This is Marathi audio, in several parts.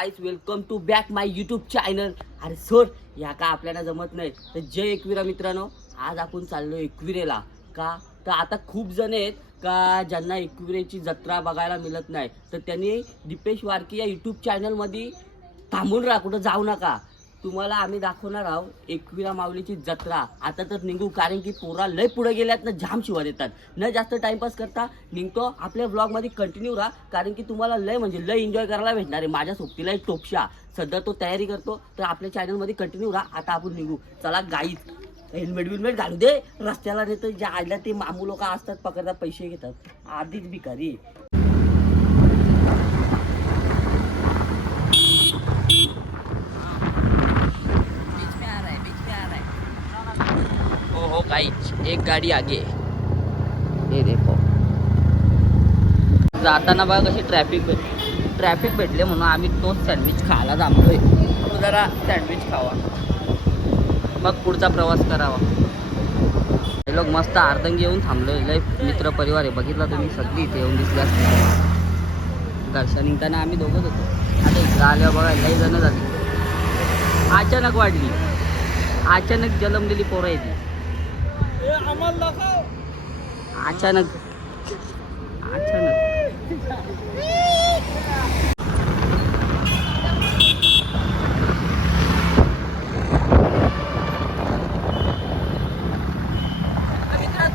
Guys welcome to back my YouTube channel अरे सर या का आपल्याला जमत नाही? तर जय एकविरा मित्रांनो आज आपण चाललो एकविरेला. का? तर आता खूप जण आहेत का ज्यांना एकविरेची जत्रा बघायला मिळत नाही. तर त्यांनी दीपेश वारकी या यूट्यूब चॅनलमध्ये थांबून राहा कुठं जाऊ नका. तुम्हाला आम्ही दाखवणार आहोत एकविरा माऊलीची जत्रा. आता तर निघू कारण की पोरा लय पुढे गेल्यात ना जाम शिवा देतात. न जास्त टाइमपास करता निघतो आपल्या ब्लॉगमध्ये कंटिन्यू राहा कारण की तुम्हाला लय म्हणजे लय एन्जॉय करायला भेटणार आहे. माझ्या सोबतीला एक टोपशा. सध्या तो तयारी करतो तर आपल्या चॅनलमध्ये कंटिन्यू राहा. आता आपण निघू. चला गाईत हेल्मेट बिल्मेट घालू दे. रस्त्याला नेतं ज्या आल्या ते मामू लोक असतात पकडतात पैसे घेतात. आधीच भिकारी हो हो गाईच एक गाडी आगे. हे देखो. जाताना बघा कशी ट्रॅफिक भेट ट्रॅफिक भेटले म्हणून आम्ही तोच सँडविच खायला थांबलोय तू जरा सँडविच खावा. मग पुढचा प्रवास करावा. हे लोक मस्त अर्धंगी येऊन थांबलोय. लय मित्र परिवार आहे. बघितला तुम्ही सगळी इथे येऊन दिसले असते घरच्या निघताना आम्ही दोघंच होतो. आता इथं आल्यावर बघा लई जण झाली. अचानक वाढली. अचानक जलमलेली पोरं आहे ती अचानक. अचानक.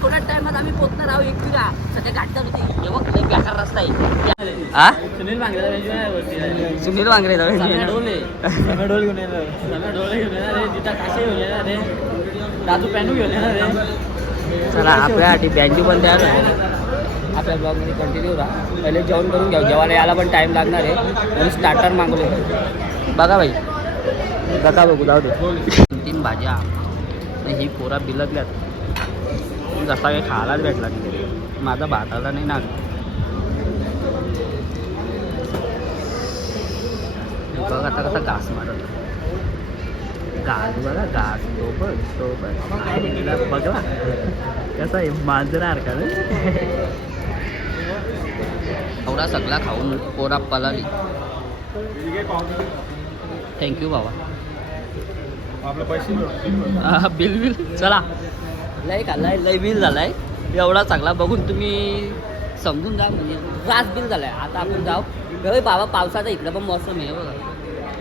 थोड्या आम्ही पोहोचणार आहोत एकविरा सध्या चालू होती हे बघ लय बेकार रस्ता आहे. हा सुनील भांगरे सुनील वांगरे डोले डोल घेऊन येणार. डोळे घेऊन येणार. रे जिता काशे घेऊन येणार रे दादू पॅनू घेऊन येणार चला आपल्यासाठी बँजू पण तयार आहे आपल्या ब्लॉगमध्ये कंटिन्यू राहा. पहिले जेवण करून घ्या जेवायला यायला पण टाईम लागणार आहे. म्हणून स्टार्टर मागवले. बघा भाई बघा बघू जाऊ दे. तीन भाज्या. आणि ही पोरा बिलकल्यात जसा काही खायलाच भेटला नाही. माझा भाताला नाही ना बघ आता कसा घास मारत. घास बघा घास सोबत सोबत बघला कसा आहे मांजरार का एवढा सगळा खाऊन पोरा पलाली थँक्यू बाबा. आपलं पैसे हा, बिल बिल. चला. लय खाल्लाय लय बिल झालाय. एवढा चांगला बघून तुम्ही समजून जा म्हणजे. रास बिल झालाय. आता आपण जाऊ. बाबा पावसाचा इकडं पण मौसम आहे बघा.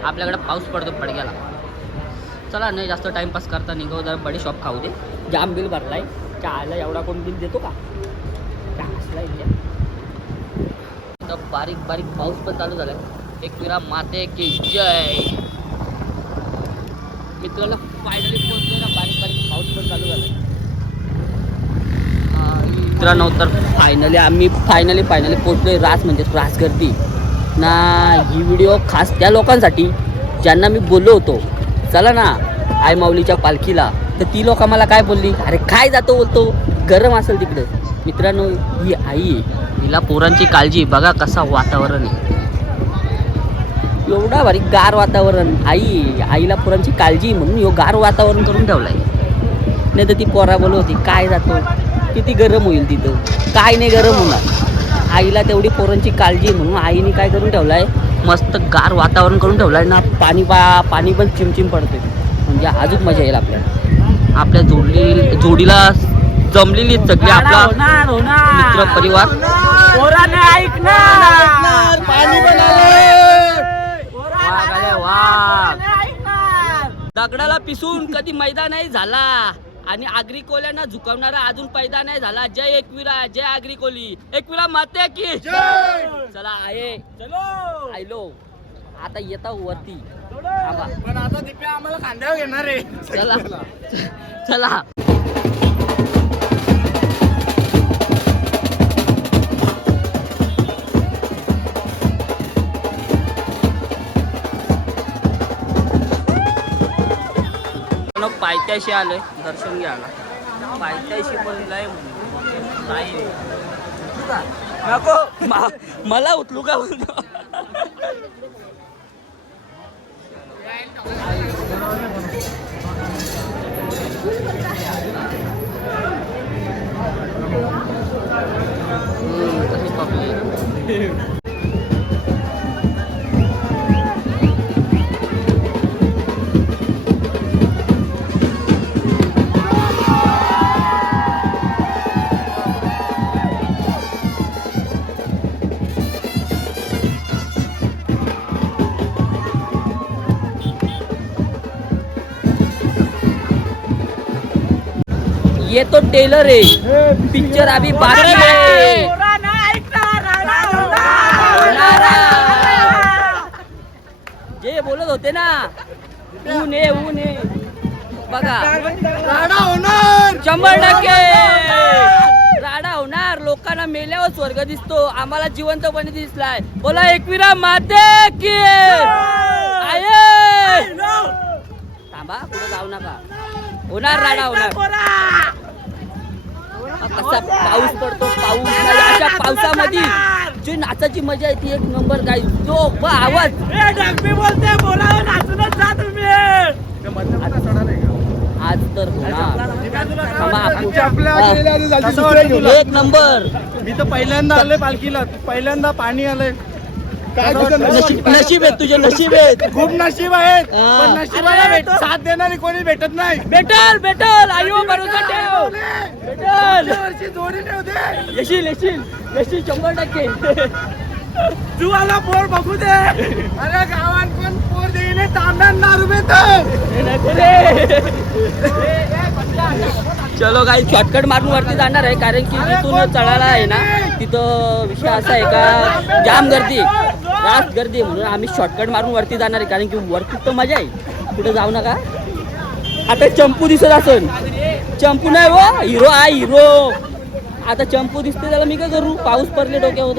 आपल्याकडे पाऊस पडतो पडग्याला चला नाही जास्त टाइमपास करता निघाव जरा बडे शॉप खाऊ दे. जाम बिल भरलाय. चहाला एवढा कोण बिल देतो का? चहा तर बारीक बारीक पाऊस पण चालू झालाय. एक विरा माते की जय. मित्राला फायनली पोहोचलोय ना बारीक बारीक पाऊस पण चालू झालाय. मित्रांनो तर फायनली आम्ही फायनली फायनली पोहोचलोय रास म्हणजे रास गर्दी ना ही व्हिडिओ खास त्या लोकांसाठी ज्यांना मी बोललो होतो. चला ना आई माऊलीच्या पालखीला. तर ती लोक मला काय बोलली? अरे काय जातो बोलतो? गरम असेल तिकडं. मित्रांनो ही आई हिला तिला पोरांची काळजी बघा कसा वातावरण आहे. एवढा भारी गार वातावरण. आई आईला पोरांची काळजी म्हणून यो गार वातावरण करून ठेवलाय. नाही तर ती पोरा बोलत होती काय जातो? किती गरम होईल तिथं? काय नाही गरम होणार. आईला तेवढी पोरांची काळजी म्हणून आईने काय करून ठेवलाय? मस्त गार वातावरण करून ठेवलाय ना पाणी पा पाणी पण चिमचिम पडते म्हणजे अजून मजा येईल आपल्याला. आपल्या जोडली जोडीला जमलेली सगळी आपला मित्र परिवार. दगडाला पिसून कधी मैदा नाही झाला. आणि आगरी कोल्यांना झुकवणारा अजून पैदा नाही झाला. जय एकविरा जय आगरी कोली एकविरा माते की? चला आहे. आयलो. आता येता वरती. पण आता दिप्या आम्हाला खांद्यावर घेणार रे चला. चला. पायथ्याशी आलोय. दर्शन घ्यायला पायथ्याशी पण लय नाही. नको. मला उचलू का बोलतो टेलर है पिक्चर अभी बाकी है जे बोलत होते ना ऊन आहे ऊन आहे. बघा. शंभर टक्के. राडा होणार. लोकांना मेल्यावर स्वर्ग दिसतो. आम्हाला जिवंतपणे दिसलाय. बोला एकविरा माते की आहे. थांबा कुठं जाऊ नका. होणार राडा होणार. कसा पाऊस पडतो पाऊस. अशा पावसामध्ये जी नाचाची मजा आहे ती एक नंबर काय जो ब आवाज. आज तर होणार. थांबा, आपण- हा. एक नंबर. मी तर पहिल्यांदा आलोय पालखीला. पहिल्यांदा पाणी आलंय. नशीब नशीब आहे तुझे नशीब आहेत. खूप नशीब आहेत. हा. पण नशिबाला भेट. साथ देणारी कोणी भेटत नाही. भेटल भेटल. आयो भरोसा ठेव. भेटल. वर्षी जोडी ठेवते येशील येशील. येशील शंभर टक्के. जुवाला पोर बघू दे. अरे गावात पण पोर देईल तांब्यान दारू चलो काही शॉर्टकट मारून वरती जाणार आहे कारण की तिथून चढायला आहे ना तिथं विषय असा आहे का? जाम गर्दी रास गर्दी आहे म्हणून आम्ही शॉर्टकट मारून वरती जाणार आहे कारण की वरती तर मजा आहे. कुठे जाऊ नका. आता चंपू दिसत असेल चंपू नाही हो हिरो आहे हिरो आता चंपू दिसते त्याला मी काय करू? पाऊस पडले डोक्यावर.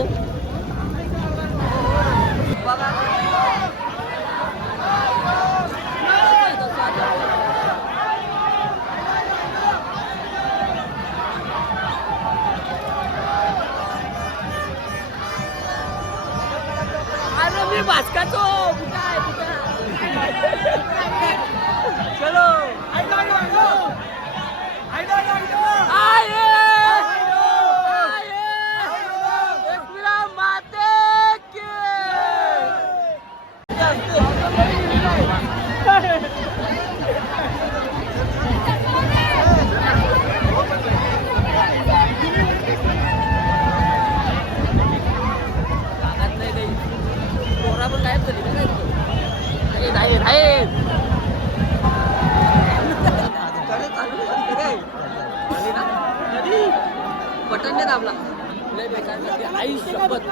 लय बेकार गर्दी. आई शपथ.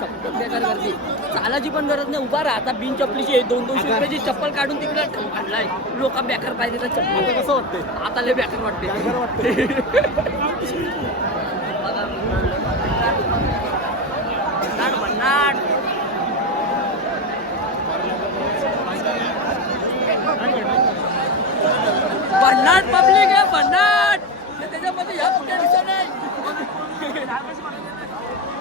शपथ बेकार गर्दी चालायची पण गरज नाही. उभा राहा. आता बिन चपलीची. दोन दोनशे रुपयाची चप्पल काढून तिकडे आणलाय. लोक बेकार पाहिजे त्या चप्पल. कसं वाटते आता लय बेकार वाटते. भन्नाट पब्लिक आहे भन्नाट. त्याच्यामध्ये ह्या कुठे दिसत नाही.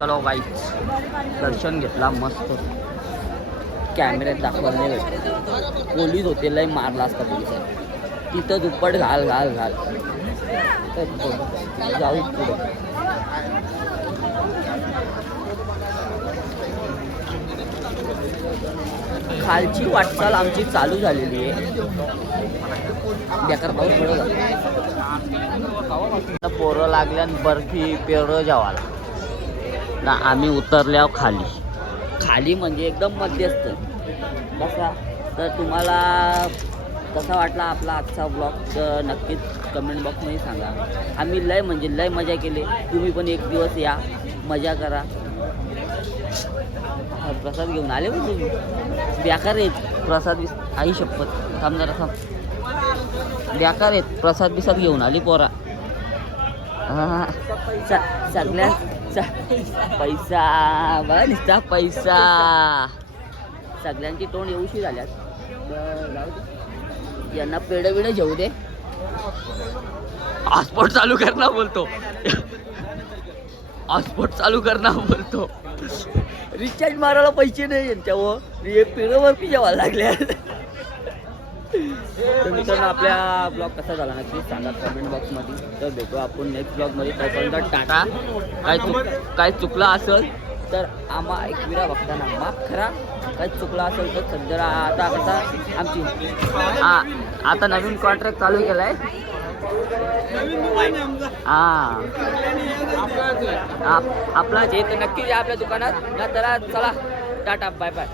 चलो गाईच दर्शन घेतला मस्त. कॅमेऱ्यात दाखवायला नाही भेटत पोलीस होते लय मारला असता पोलिसांनी तिथं दुप्पट घाल घाल घाल. जाऊ पुढे. खालची वाटचाल आमची चालू झालेली आहे. बेकार पाऊस पडत पोरं लागल्यान बर्फी पेरं जावाला ना आम्ही उतरल्यावर खाली. खाली म्हणजे एकदम मध्यस्थ. कसा? तर तुम्हाला कसा वाटला आपला आजचा ब्लॉग नक्कीच कमेंट बॉक्समध्ये सांगा. आम्ही लय म्हणजे लय मजा केली. तुम्ही पण एक दिवस या. मजा करा. प्रसाद घेऊन आले पण तुम्ही. बेकार आहेत. प्रसाद बी आई शपथ. थांब जरा थांब. बेकार आहेत. प्रसाद बिसाद घेऊन आली पोरा. हा, सगळ्या पैसा. बघा नुसता पैसा. सगळ्यांची तोंड येऊशी झाल्यात. यांना पेढं बिडं घेऊ दे. हॉटस्पॉट चालू कर ना बोलतो. हॉटस्पॉट चालू कर ना बोलतो. रिचार्ज मारायला पैसे नाही यांच्यावर. हे पेढं बर्फी जेवायला लागल्या तर मित्रांनो आपल्या ब्लॉग कसा झाला नक्की सांगा कमेंट बॉक्समध्ये तर भेटू आपण नेक्स्ट ब्लॉगमध्ये तोपर्यंत टाटा. काय चुक काय चुकलं असेल तर आम्हा एकविरा बघताना माफ करा. काय चुकलं असेल तर सध्या आता कसा आमची हा आता नवीन कॉन्ट्रॅक्ट चालू केला आहे हा आपला जे तर या आपल्या दुकानात. ना तर चला. Tata bye bye